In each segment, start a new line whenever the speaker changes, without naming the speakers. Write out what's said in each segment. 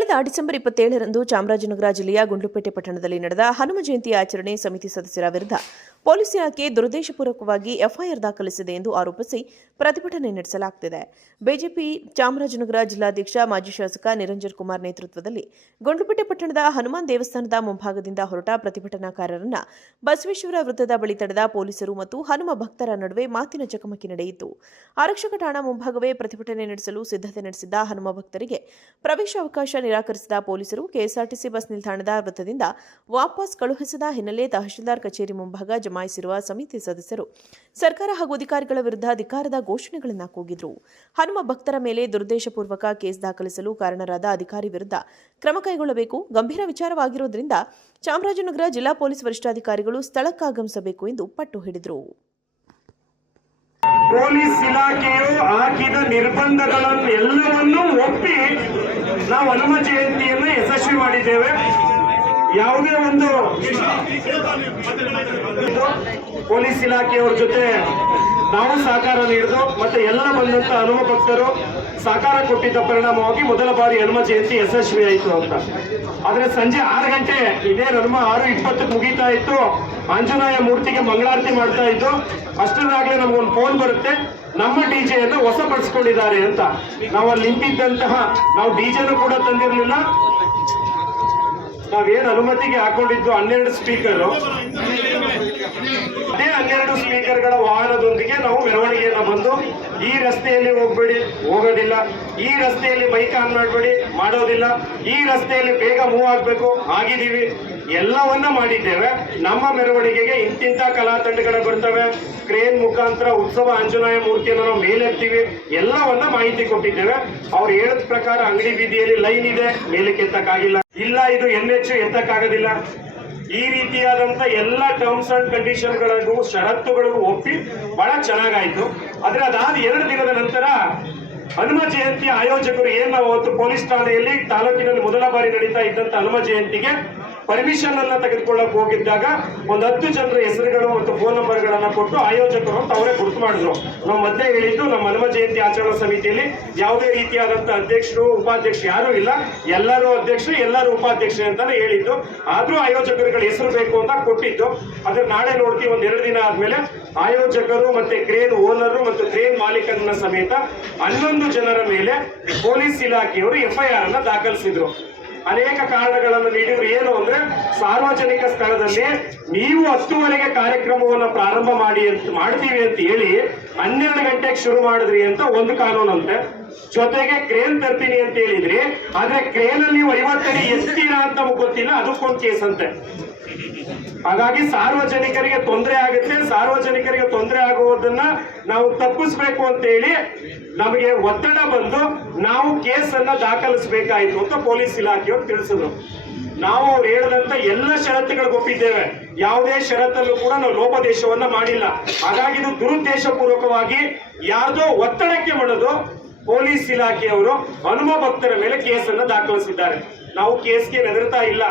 ಕಳೆದ ಡಿಸೆಂಬರ್ ಇಪ್ಪತ್ತೇಳರಂದು ಚಾಮರಾಜನಗರ ಜಿಲ್ಲೆಯ ಗುಂಡ್ಲುಪೇಟೆ ಪಟ್ಟಣದಲ್ಲಿ ನಡೆದ ಹನುಮ ಜಯಂತಿ ಆಚರಣೆ ಸಮಿತಿ ಸದಸ್ಯರ ವಿರುದ್ಧ ಪೊಲೀಸ್ ಇಲಾಖೆ ದುರುದ್ದೇಶಪೂರ್ವಕವಾಗಿ ಎಫ್ಐಆರ್ ದಾಖಲಿಸಿದೆ ಎಂದು ಆರೋಪಿಸಿ ಪ್ರತಿಭಟನೆ ನಡೆಸಲಾಗುತ್ತಿದೆ ಬಿಜೆಪಿ ಚಾಮರಾಜನಗರ ಜಿಲ್ಲಾಧ್ಯಕ್ಷ, ಮಾಜಿ ಶಾಸಕ ನಿರಂಜನ್ ಕುಮಾರ್ ನೇತೃತ್ವದಲ್ಲಿ ಗುಂಡ್ಲುಪೇಟೆ ಪಟ್ಟಣದ ಹನುಮಾನ್ ದೇವಸ್ಥಾನದ ಮುಂಭಾಗದಿಂದ ಹೊರಟ ಪ್ರತಿಭಟನಾಕಾರರನ್ನ ಬಸವೇಶ್ವರ ವೃತ್ತದ ಬಳಿ ತಡೆದ ಪೊಲೀಸರು ಮತ್ತು ಹನುಮ ಭಕ್ತರ ನಡುವೆ ಮಾತಿನ ಚಕಮಕಿ ನಡೆಯಿತು. ಆರಕ್ಷಕ ಠಾಣಾ ಮುಂಭಾಗವೇ ಪ್ರತಿಭಟನೆ ನಡೆಸಲು ಸಿದ್ಧತೆ ನಡೆಸಿದ್ದ ಹನುಮ ಭಕ್ತರಿಗೆ ಪ್ರವೇಶ ಅವಕಾಶ ನಿರಾಕರಿಸಿದ ಪೊಲೀಸರು ಕೆಎಸ್ಆರ್ಟಿಸಿ ಬಸ್ ನಿಲ್ದಾಣದ ವೃತ್ತದಿಂದ ವಾಪಸ್ ಕಳುಹಿಸಿದ ಹಿನ್ನೆಲೆ ತಹಶೀಲ್ದಾರ್ ಕಚೇರಿ ಮುಂಭಾಗ ಜಮಾಯಿಸಿರುವ ಸಮಿತಿ ಸದಸ್ಯರು ಸರ್ಕಾರ ಹಾಗೂ ಅಧಿಕಾರಿಗಳ ವಿರುದ್ಧ ಅಧಿಕಾರದ ಘೋಷಣೆಗಳನ್ನು ಕೂಗಿದ್ರು. ಹನುಮ ಭಕ್ತರ ಮೇಲೆ ದುರುದ್ದೇಶಪೂರ್ವಕ ಕೇಸ್ ದಾಖಲಿಸಲು ಕಾರಣರಾದ ಅಧಿಕಾರಿ ವಿರುದ್ಧ ಕ್ರಮ ಕೈಗೊಳ್ಳಬೇಕು. ಗಂಭೀರ ವಿಚಾರವಾಗಿರುವುದರಿಂದ ಚಾಮರಾಜನಗರ ಜಿಲ್ಲಾ ಪೊಲೀಸ್ ವರಿಷ್ಠಾಧಿಕಾರಿಗಳು ಸ್ಥಳಕ್ಕಾಗಮಿಸಬೇಕು ಎಂದು ಪಟ್ಟು ಹಿಡಿದರು.
ಪೊಲೀಸ್ ಇಲಾಖೆಯು ಹಾಕಿದ ನಿರ್ಬಂಧಗಳನ್ನು ಎಲ್ಲವನ್ನೂ ಒಪ್ಪಿ ನಾವು ಹನುಮ ಜಯಂತಿಯನ್ನು ಯಶಸ್ವಿ ಮಾಡಿದ್ದೇವೆ. ಯಾವುದೇ ಒಂದು ಪೊಲೀಸ್ ಇಲಾಖೆಯವ್ರ ಜೊತೆ ನಾವು ಸಹಕಾರ ನೀಡಿದು ಮತ್ತೆ ಎಲ್ಲ ಬಂದಂತ ಹನುಮ ಭಕ್ತರು ಸಹಕಾರ ಕೊಟ್ಟಿದ್ದ ಪರಿಣಾಮವಾಗಿ ಮೊದಲ ಬಾರಿ ಹನುಮ ಜಯಂತಿ ಯಶಸ್ವಿ ಆಯಿತು ಅಂತ. ಆದ್ರೆ ಸಂಜೆ ಆರು ಗಂಟೆ ಇದೇ ಹನುಮ ಆರು ಇಪ್ಪತ್ತಕ್ಕೆ ಮುಗಿತಾ ಇತ್ತು. ಆಂಜನೇಯ ಮೂರ್ತಿಗೆ ಮಂಗಳಾರತಿ ಮಾಡ್ತಾ ಇದ್ದು ಅಷ್ಟರಾಗ್ಲೇ ನಮ್ಗೊಂದು ಫೋನ್ ಬರುತ್ತೆ. ನಮ್ಮ ಡಿಜೆಯನ್ನು ಹೊಸಪಡಿಸ್ಕೊಂಡಿದ್ದಾರೆ ಅಂತ. ನಾವು ಅಲ್ಲಿ ನಿಂತಿದ್ದಂತಹ, ನಾವು ಡಿಜೆನು ಕೂಡ ತಂದಿರಲಿಲ್ಲ. ನಾವೇನ್ ಅನುಮತಿಗೆ ಹಾಕೊಂಡಿದ್ದು ಹನ್ನೆರಡು ಸ್ಪೀಕರ್ ಅದೇ ಹನ್ನೆರಡು ಸ್ಪೀಕರ್ಗಳ ವಾಹನದೊಂದಿಗೆ ನಾವು ಮೆರವಣಿಗೆಯನ್ನ ಬಂದು ಈ ರಸ್ತೆಯಲ್ಲಿ ಹೋಗ್ಬೇಡಿ, ಹೋಗೋದಿಲ್ಲ. ಈ ರಸ್ತೆಯಲ್ಲಿ ಬೈಕ್ ಆನ್ ಮಾಡಬೇಡಿ, ಮಾಡೋದಿಲ್ಲ. ಈ ರಸ್ತೆಯಲ್ಲಿ ಬೇಗ ಮೂವ್ ಆಗ್ಬೇಕು, ಆಗಿದ್ದೀವಿ. ಎಲ್ಲವನ್ನ ಮಾಡಿದ್ದೇವೆ. ನಮ್ಮ ಮೆರವಣಿಗೆಗೆ ಇಂತಿಂತ ಕಲಾ ತಂಡಗಳು ಬರ್ತವೆ. ಕ್ರೇನ್ ಮುಖಾಂತರ ಉತ್ಸವ ಆಂಜನೇಯ ಮೂರ್ತಿಯನ್ನು ನಾವು ಮೇಲೆತ್ತೀವಿ. ಎಲ್ಲವನ್ನ ಮಾಹಿತಿ ಕೊಟ್ಟಿದ್ದೇವೆ. ಅವ್ರು ಹೇಳಿದ ಪ್ರಕಾರ ಅಂಗಡಿ ಬೀದಿಯಲ್ಲಿ ಲೈನ್ ಇದೆ. ಮೇಲಕ್ಕೆ ಎತ್ತಕ್ಕಾಗಿಲ್ಲ ಇಲ್ಲ, ಇದು ಎನ್ ಎಚ್ ಎತ್ತಕ್ಕಾಗೋದಿಲ್ಲ. ಈ ರೀತಿಯಾದಂತ ಎಲ್ಲ ಟರ್ಮ್ಸ್ ಅಂಡ್ ಕಂಡೀಷನ್ಗಳಿಗೂ ಷರತ್ತುಗಳಿಗೂ ಒಪ್ಪಿ ಬಹಳ ಚೆನ್ನಾಗಾಯಿತು. ಆದರೆ ಅದಾದ ಎರಡು ದಿನದ ನಂತರ ಹನುಮ ಜಯಂತಿ ಆಯೋಜಕರು ಏನು ಅವತ್ತು ಪೊಲೀಸ್ ಠಾಣೆಯಲ್ಲಿ ತಾಲೂಕಿನಲ್ಲಿ ಮೊದಲ ಬಾರಿ ನಡೀತಾ ಇದ್ದಂತ ಹನುಮ ಜಯಂತಿಗೆ ಪರ್ಮಿಷನ್ ಅನ್ನ ತೆಗೆದುಕೊಳ್ಳಕ್ ಹೋಗಿದ್ದಾಗ ಒಂದು ಹತ್ತು ಜನರ ಹೆಸರುಗಳು ಮತ್ತು ಫೋನ್ ನಂಬರ್ಗಳನ್ನ ಕೊಟ್ಟು ಆಯೋಜಕರು ಅಂತ ಅವರೇ ಗುರುತು ಮಾಡಿದ್ರು. ನಾವು ಮೊದಲೇ ಹೇಳಿದ್ದು ನಮ್ಮ ಹನುಮ ಜಯಂತಿ ಆಚರಣಾ ಸಮಿತಿಯಲ್ಲಿ ಯಾವುದೇ ರೀತಿಯಾದಂತ ಅಧ್ಯಕ್ಷರು, ಉಪಾಧ್ಯಕ್ಷರು ಯಾರು ಇಲ್ಲ. ಎಲ್ಲರೂ ಅಧ್ಯಕ್ಷರು, ಎಲ್ಲರೂ ಉಪಾಧ್ಯಕ್ಷರು ಅಂತಾನೆ ಹೇಳಿದ್ದು. ಆದ್ರೂ ಆಯೋಜಕರುಗಳ ಹೆಸರು ಬೇಕು ಅಂತ ಕೊಟ್ಟಿದ್ದು. ಅದ್ರ ನಾಳೆ ನೋಡ್ತೀವಿ ಒಂದ್ ಎರಡು ದಿನ ಆದ್ಮೇಲೆ ಆಯೋಜಕರು ಮತ್ತೆ ಕ್ರೇನ್ ಓನರು ಮತ್ತು ಕ್ರೇನ್ ಮಾಲೀಕರನ್ನ ಸಮೇತ ಹನ್ನೊಂದು ಜನರ ಮೇಲೆ ಪೊಲೀಸ್ ಇಲಾಖೆಯವರು ಎಫ್ಐಆರ್ ಅನ್ನ ದಾಖಲಿಸಿದ್ರು. ಅನೇಕ ಕಾರಣಗಳನ್ನು ನೀಡಿದ್ರು. ಏನು ಅಂದ್ರೆ ಸಾರ್ವಜನಿಕ ಸ್ಥಳದಲ್ಲಿ ನೀವು ಹತ್ತುವರೆಗೆ ಕಾರ್ಯಕ್ರಮವನ್ನು ಪ್ರಾರಂಭ ಮಾಡಿ ಅಂತ ಮಾಡ್ತೀವಿ ಅಂತ ಹೇಳಿ ಹನ್ನೆರಡು ಗಂಟೆಗೆ ಶುರು ಮಾಡಿದ್ರಿ ಅಂತ ಒಂದು ಕಾನೂನಂತೆ. ಜೊತೆಗೆ ಕ್ರೇನ್ ತರ್ತೀನಿ ಅಂತ ಹೇಳಿದ್ರಿ, ಆದ್ರೆ ಕ್ರೇನ್ ಅಲ್ಲಿ ನೀವು ಎತ್ತೀರಾ ಅಂತ ನಮ್ಗೆ ಗೊತ್ತಿಲ್ಲ, ಅದಕ್ಕೊಂದು ಕೇಸ್ ಅಂತೆ. ಹಾಗಾಗಿ ಸಾರ್ವಜನಿಕರಿಗೆ ತೊಂದರೆ ಆಗುತ್ತೆ, ಸಾರ್ವಜನಿಕರಿಗೆ ತೊಂದರೆ ಆಗುವುದನ್ನ ನಾವು ತಪ್ಪಿಸ್ಬೇಕು ಅಂತ ಹೇಳಿ ನಮಗೆ ಒತ್ತಡ ಬಂದು ನಾವು ಕೇಸನ್ನ ದಾಖಲಿಸಬೇಕಾಯಿತು ಅಂತ ಪೊಲೀಸ್ ಇಲಾಖೆಯವರು ತಿಳಿಸಿದ್ರು. ನಾವು ಅವ್ರು ಹೇಳಿದಂತ ಎಲ್ಲ ಷರತ್ತುಗಳಿಗೆ ಒಪ್ಪಿದ್ದೇವೆ. ಯಾವುದೇ ಷರತ್ತಲ್ಲೂ ಕೂಡ ನಾವು ಲೋಪದೇಶವನ್ನ ಮಾಡಿಲ್ಲ. ಹಾಗಾಗಿ ಇದು ದುರುದ್ದೇಶಪೂರ್ವಕವಾಗಿ ಯಾರ್ದೋ ಒತ್ತಡಕ್ಕೆ ಮಾಡೋದು ಪೊಲೀಸ್ ಇಲಾಖೆಯವರು ಹನುಮ ಭಕ್ತರ ಮೇಲೆ ಕೇಸನ್ನು ದಾಖಲಿಸಿದ್ದಾರೆ. ನಾವು ಕೇಸ್ಗೆ ಹೆದರ್ತಾ ಇಲ್ಲ.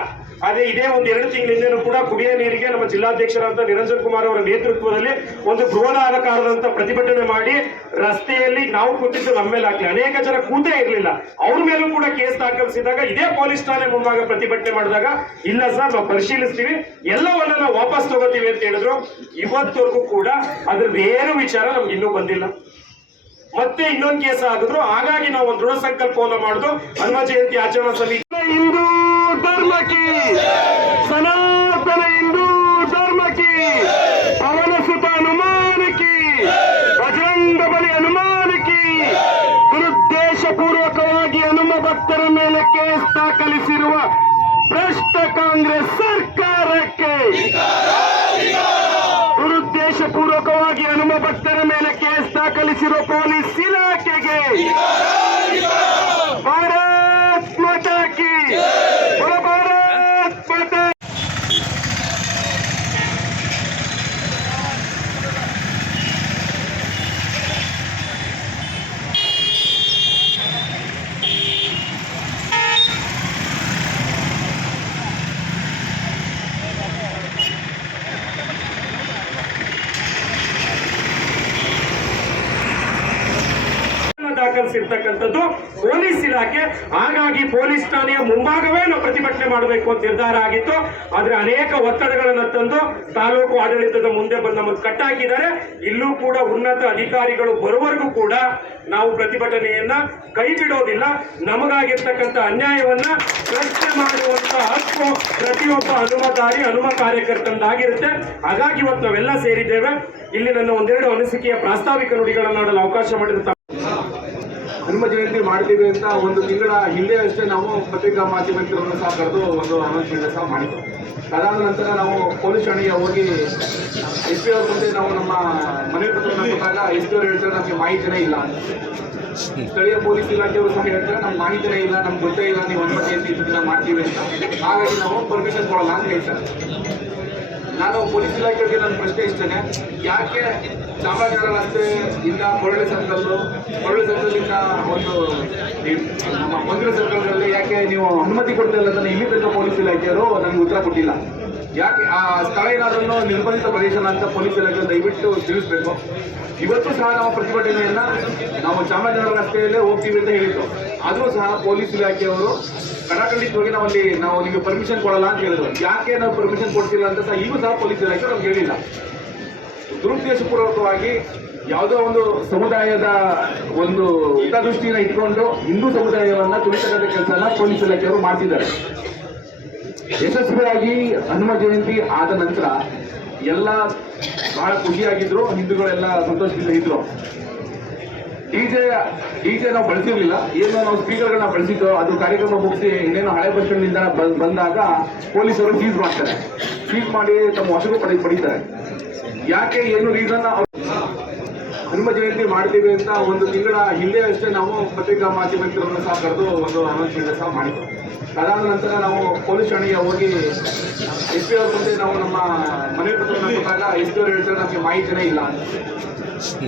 ಅದೇ ಇದೇ ಒಂದು ಎರಡು ತಿಂಗಳಿಂದನೂ ಕೂಡ ಕುಡಿಯ ನೀರಿಗೆ ನಮ್ಮ ಜಿಲ್ಲಾಧ್ಯಕ್ಷರಾದಂತ ನಿರಂಜನ್ ಕುಮಾರ್ ಅವರ ನೇತೃತ್ವದಲ್ಲಿ ಒಂದು ಬೃಹದಾಕಾರದಂತ ಪ್ರತಿಭಟನೆ ಮಾಡಿ ರಸ್ತೆಯಲ್ಲಿ ನಾವು ಕೂತಿದ್ದು ನಮ್ಮ ಮೇಲೆ ಹಾಕಲಿ ಅನೇಕ ಜನ ಕೂತೇ ಇರಲಿಲ್ಲ. ಅವ್ರ ಮೇಲೂ ಕೂಡ ಕೇಸ್ ದಾಖಲಿಸಿದಾಗ ಇದೇ ಪೊಲೀಸ್ ಠಾಣೆ ಮುಂಭಾಗ ಪ್ರತಿಭಟನೆ ಮಾಡಿದಾಗ, ಇಲ್ಲ ಸರ್, ನಾವು ಪರಿಶೀಲಿಸ್ತೀವಿ. ಎಲ್ಲವನ್ನ ನಾವು ವಾಪಸ್ ತಗೋತೀವಿ ಅಂತ ಹೇಳಿದ್ರು. ಇವತ್ತವರೆಗೂ ಕೂಡ ಅದ್ರದ್ದು ಏನು ವಿಚಾರ ನಮ್ಗೆ ಇನ್ನೂ ಬಂದಿಲ್ಲ. ಮತ್ತೆ ಇನ್ನೊಂದು ಕೇಸ್ ಆಗಿದ್ರು ಹಾಗಾಗಿ ನಾವು ಒಂದು ದೃಢ ಸಂಕಲ್ಪವನ್ನು ಮಾಡುದು. ಹನುಮ ಜಯಂತಿ ಆಚರಣೆ ಸಮಿತಿ. ಹಿಂದೂ ಧರ್ಮಕ್ಕೆ. polícia ದಾಖಲಿಸಿ ನಿರ್ಬಂಧಿಸಿರ್ತಕ್ಕಂಥದ್ದು ಪೊಲೀಸ್ ಇಲಾಖೆ. ಹಾಗಾಗಿ ಪೊಲೀಸ್ ಠಾಣೆಯ ಮುಂಭಾಗವೇ ನಾವು ಪ್ರತಿಭಟನೆ ಮಾಡಬೇಕು ಅಂತ ನಿರ್ಧಾರ ಆಗಿತ್ತು. ಆದ್ರೆ ಅನೇಕ ಒತ್ತಡಗಳನ್ನು ತಂದು ತಾಲೂಕು ಆಡಳಿತದ ಮುಂದೆ ಬಂದು ನಮ್ಮನ್ನು ಕಟ್ಟಾಕಿದ್ದಾರೆ. ಇಲ್ಲೂ ಕೂಡ ಉನ್ನತ ಅಧಿಕಾರಿಗಳು ಬರುವವರೆಗೂ ಕೂಡ ನಾವು ಪ್ರತಿಭಟನೆಯನ್ನ ಕೈ ಬಿಡೋದಿಲ್ಲ. ನಮಗಾಗಿರ್ತಕ್ಕಂಥ ಅನ್ಯಾಯವನ್ನ ಪ್ರಶ್ನೆ ಮಾಡುವಂತ ಹಕ್ಕು ಪ್ರತಿಯೊಬ್ಬ ಅನುಮದಾರಿ ಅನುಮ ಕಾರ್ಯಕರ್ತಂದಾಗಿರುತ್ತೆ. ಹಾಗಾಗಿ ಇವತ್ತು ನಾವೆಲ್ಲ ಸೇರಿದ್ದೇವೆ. ಇಲ್ಲಿ ನನ್ನ ಒಂದೆರಡು ಅನಿಸಿಕೆಯ ಪ್ರಾಸ್ತಾವಿಕ ನುಡಿಗಳನ್ನು ಆಡಲು ಅವಕಾಶ ಮಾಡಿರುತ್ತ
ಹನುಮ ಜಯಂತಿ ಮಾಡ್ತೀವಿ ಅಂತ ಒಂದು ತಿಂಗಳ ಹಿಂದೆ ಅಷ್ಟೇ ನಾವು ಪತ್ರಿಕಾ ಮಾಧ್ಯಮಗಳನ್ನು ಸಹ ಕರೆದು ಒಂದು ಅನೌನ್ಸ್ಮೆಂಟ್ ಸಹ ಮಾಡಿದ್ವಿ. ಅದಾದ ನಂತರ ನಾವು ಪೊಲೀಸ್ ಠಾಣೆಗೆ ಹೋಗಿ ಎಸ್ ಪಿ ಅವ್ರ ಮುಂದೆ ನಾವು ನಮ್ಮ ಮನೆ ಪತ್ರವನ್ನು ಕೊಟ್ಟಾಗ ಎಸ್ ಪಿ ಅವರು ಹೇಳ್ತಾರೆ, ನಮಗೆ ಮಾಹಿತಿನೇ ಇಲ್ಲ ಸ್ಥಳೀಯ ಪೊಲೀಸ್ ಇಲಾಖೆಯವರು ಸಹ ಹೇಳ್ತಾರೆ, ನಮ್ಗೆ ಮಾಹಿತಿನೇ ಇಲ್ಲ, ನಮ್ಗೆ ಗೊತ್ತೇ ಇಲ್ಲ, ನೀವು ಹನುಮ ಜಯಂತಿ ದಿನ ಮಾಡ್ತೀವಿ ಅಂತ. ಹಾಗಾಗಿ ನಾವು ಪರ್ಮಿಷನ್ ಕೊಡೋಲ್ಲ ಅಂತ ಹೇಳ್ತಾರೆ. ನಾನು ಪೊಲೀಸ್ ಇಲಾಖೆಯವರಿಗೆ ನಾನು ಪ್ರಶ್ನೆ ಇಷ್ಟೇನೆ. ಯಾಕೆ ಚಾಮರಾಜನಗರ ರಸ್ತೆ ಇಂದ ಕೊರಳೆ ಸರ್ಕಲ್ಲು ಕೊರಳೆ ಸರ್ಕಲ್ಲಿಂದ ಒಂದು ಮಂದಿರ ಸರ್ಕಲ್ಗಳಲ್ಲಿ ಯಾಕೆ ನೀವು ಅನುಮತಿ ಕೊಡ್ತಾ ಇಲ್ಲ ಅಂತ ತನಕ ಪೊಲೀಸ್ ಇಲಾಖೆಯವರು ನನಗೆ ಉತ್ತರ ಕೊಟ್ಟಿಲ್ಲ. ಯಾಕೆ ಆ ಸ್ಥಳ ಏನಾದ್ರೂ ನಿರ್ಬಂಧಿತ ಪ್ರದೇಶ ಅಂತ ಪೊಲೀಸ್ ಇಲಾಖೆ ದಯವಿಟ್ಟು ತಿಳಿಸ್ಬೇಕು. ಇವತ್ತು ಸಹ ನಾವು ಪ್ರತಿಭಟನೆಯನ್ನ ನಾವು ಚಾಮರಾಜನಗರ ರಸ್ತೆಯಲ್ಲೇ ಹೋಗ್ತೀವಿ ಅಂತ ಹೇಳಿದ್ರು ಆದರೂ ಸಹ ಪೊಲೀಸ್ ಇಲಾಖೆಯವರು ಕಡಾಖಂಡಿತವಾಗಿ ನಾವು ಅಲ್ಲಿ ನಾವು ನಿಮಗೆ ಪರ್ಮಿಷನ್ ಕೊಡಲ್ಲ ಅಂತ ಹೇಳಿದ್ರು. ಯಾಕೆ ನಾವು ಪರ್ಮಿಷನ್ ಕೊಡ್ತಿಲ್ಲ ಅಂತ ಸಹ ಈಗೂ ಸಹ ಪೊಲೀಸ್ ಇಲಾಖೆ ನಮ್ಗೆ ಹೇಳಿಲ್ಲ. ದುರುದ್ದೇಶಪೂರ್ವಕವಾಗಿ ಯಾವುದೋ ಒಂದು ಸಮುದಾಯದ ಒಂದು ಹಿತದೃಷ್ಟಿಯನ್ನು ಇಟ್ಕೊಂಡು ಹಿಂದೂ ಸಮುದಾಯವನ್ನ ತುಳಿತಕ್ಕಂಥ ಕೆಲಸನ ಪೊಲೀಸ್ ಇಲಾಖೆಯವರು ಮಾಡ್ತಿದ್ದಾರೆ. ಯಶಸ್ವಿಯಾಗಿ ಹನುಮ ಜಯಂತಿ ಆದ ನಂತರ ಎಲ್ಲ ಬಹಳ ಖುಷಿಯಾಗಿದ್ರು, ಹಿಂದೂಗಳೆಲ್ಲ ಸಂತೋಷದಿಂದ ಇದ್ರು. ಡಿಜೆ ಡಿಜೆ ನಾವು ಬಳಸಿರ್ಲಿಲ್ಲ. ಏನೋ ನಾವು ಸ್ಪೀಕರ್ಗಳನ್ನ ಬಳಸಿದ್ದೋ, ಅದು ಕಾರ್ಯಕ್ರಮ ಮುಗಿಸಿ ಇನ್ನೇನು ಹಳೆ ಬಸ್ ಸ್ಟ್ಯಾಂಡ್ ಬಂದಾಗ ಪೊಲೀಸರು ಸೀಸ್ ಮಾಡ್ತಾರೆ. ಸೀಸ್ ಮಾಡಿ ತಮ್ಮ ವಶಕ್ಕೂ ಪಡೆ ಪಡಿತಾರೆ. ಯಾಕೆ ಏನು ರೀಸನ್ ಹನುಮ ಜಯಂತಿ ಮಾಡ್ತೀವಿ ಅಂತ ಒಂದು ತಿಂಗಳ ಹಿಂದೆ ಅಷ್ಟೇ ನಾವು ಪತ್ರಿಕಾ ಮಾಧ್ಯಮಗಳನ್ನು ಸಹ ಕರೆದು ಒಂದು ಅನೌನ್ಸ್ಮೆಂಟ್ ಸಹ ಮಾಡಿದ್ವಿ. ಅದಾದ ನಂತರ ನಾವು ಪೊಲೀಸ್ ಠಾಣೆಗೆ ಹೋಗಿ ಎಸ್ ಪಿ ಅವ್ರ ಮುಂದೆ ನಾವು ನಮ್ಮ ಮನೆ ಪತ್ರವನ್ನು ಕೊಟ್ಟಾಗ ಎಸ್ ಪಿ ಅವರು ಹೇಳ್ತಾರೆ, ನಮಗೆ ಮಾಹಿತಿನೇ ಇಲ್ಲ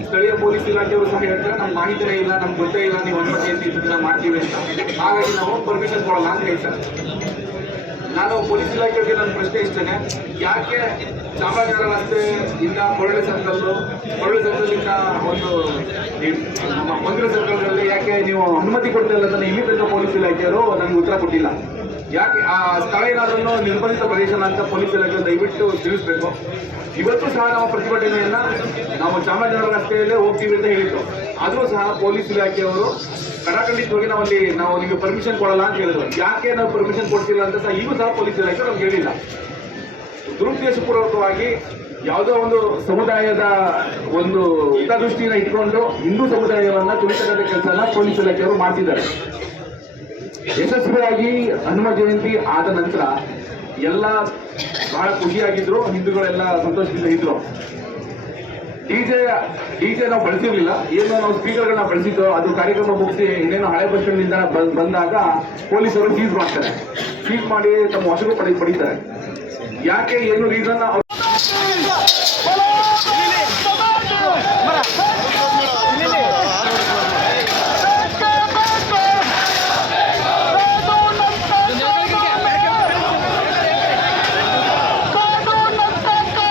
ಸ್ಥಳೀಯ ಪೊಲೀಸ್ ಇಲಾಖೆಯವರು ಸಹ ಹೇಳ್ತಾರೆ, ನಮ್ಗೆ ಮಾಹಿತಿನೇ ಇಲ್ಲ, ನಮ್ಗೆ ಗೊತ್ತೇ ಇಲ್ಲ, ನೀವು ಹನುಮ ಜಯಂತಿ ಇದನ್ನ ಮಾಡ್ತೀವಿ ಅಂತ. ಹಾಗಾಗಿ ನಾವು ಪರ್ಮಿಷನ್ ಕೊಡಲ್ಲ ಅಂತ ಹೇಳ್ತಾರೆ. ನಾನು ಪೊಲೀಸ್ ಇಲಾಖೆಯವರಿಗೆ ನಾನು ಪ್ರಶ್ನೆ ಇಷ್ಟೇ ಯಾಕೆ ಚಾಮರಾಜನಗರ ರಸ್ತೆ ಇಂದ ಕೊರಳೆ ಸರ್ಕಲ್ಲು ಕೊರಳೆ ಸರ್ಕಲ್ಲಿಂದ ಒಂದು ನಮ್ಮ ಮಂದಿರ ಸರ್ಕಲ್ಗಳಲ್ಲಿ ಯಾಕೆ ನೀವು ಅನುಮತಿ ಕೊಡ್ತಾ ಇಲ್ಲ ಅಂತ ತನಕ ಪೊಲೀಸ್ ಇಲಾಖೆಯವರು ನನಗೆ ಉತ್ತರ ಕೊಟ್ಟಿಲ್ಲ. ಯಾಕೆ ಆ ಸ್ಥಳ ಏನಾದ್ರೂ ನಿರ್ಬಂಧಿತ ಪ್ರದೇಶ ಅಂತ ಪೊಲೀಸ್ ಇಲಾಖೆ ದಯವಿಟ್ಟು ತಿಳಿಸ್ಬೇಕು. ಇವತ್ತು ಸಹ ನಾವು ಪ್ರತಿಭಟನೆಯನ್ನ ನಾವು ಚಾಮರಾಜನಗರ ರಸ್ತೆಯಲ್ಲೇ ಹೋಗ್ತೀವಿ ಅಂತ ಹೇಳಿದ್ರು. ಆದರೂ ಸಹ ಪೊಲೀಸ್ ಇಲಾಖೆಯವರು ಕಡಾಖಂಡಿತವಾಗಿ ನಾವು ಅಲ್ಲಿ ನಾವು ನಿಮಗೆ ಪರ್ಮಿಷನ್ ಕೊಡಲ್ಲ ಅಂತ ಹೇಳಿದ್ರು. ಯಾಕೆ ನಾವು ಪರ್ಮಿಷನ್ ಕೊಡ್ತಿಲ್ಲ ಅಂತ ಸಹ ಈಗೂ ಸಹ ಪೊಲೀಸ್ ಇಲಾಖೆ ನಮ್ಗೆ ಹೇಳಿಲ್ಲ. ದುರುದ್ದೇಶಪೂರ್ವಕವಾಗಿ ಯಾವುದೋ ಒಂದು ಸಮುದಾಯದ ಒಂದು ಹಿತದೃಷ್ಟಿನ ಇಟ್ಕೊಂಡು ಹಿಂದೂ ಸಮುದಾಯವನ್ನ ತುಳಿತಕ್ಕಂಥ ಕೆಲಸನ ಪೊಲೀಸ್ ಇಲಾಖೆಯವರು ಮಾಡ್ತಿದ್ದಾರೆ. ಯಶಸ್ವಿಯಾಗಿ ಹನುಮ ಜಯಂತಿ ಆದ ನಂತರ ಎಲ್ಲ ಬಹಳ ಖುಷಿಯಾಗಿದ್ರು, ಹಿಂದೂಗಳೆಲ್ಲ ಸಂತೋಷದಿಂದ ಇದ್ರು. ಡಿಜೆ ಡಿಜೆ ನಾವು ಬಳಸಿರ್ಲಿಲ್ಲ. ಏನೋ ನಾವು ಸ್ಪೀಕರ್ಗಳನ್ನ ಬಳಸಿದ್ದು, ಅದು ಕಾರ್ಯಕ್ರಮ ಮುಗಿಸಿ ಇನ್ನೇನು ಹಳೆ ಬಸ್ ಸ್ಟ್ಯಾಂಡ್ ಬಂದಾಗ ಪೊಲೀಸರು ಸೀಸ್ ಮಾಡ್ತಾರೆ. ಸೀಸ್ ಮಾಡಿ ತಮ್ಮ ವಶಕ್ಕೂ ಪಡಿ ಪಡಿತಾರೆ. ಯಾಕೆ ಏನು ರೀಸನ್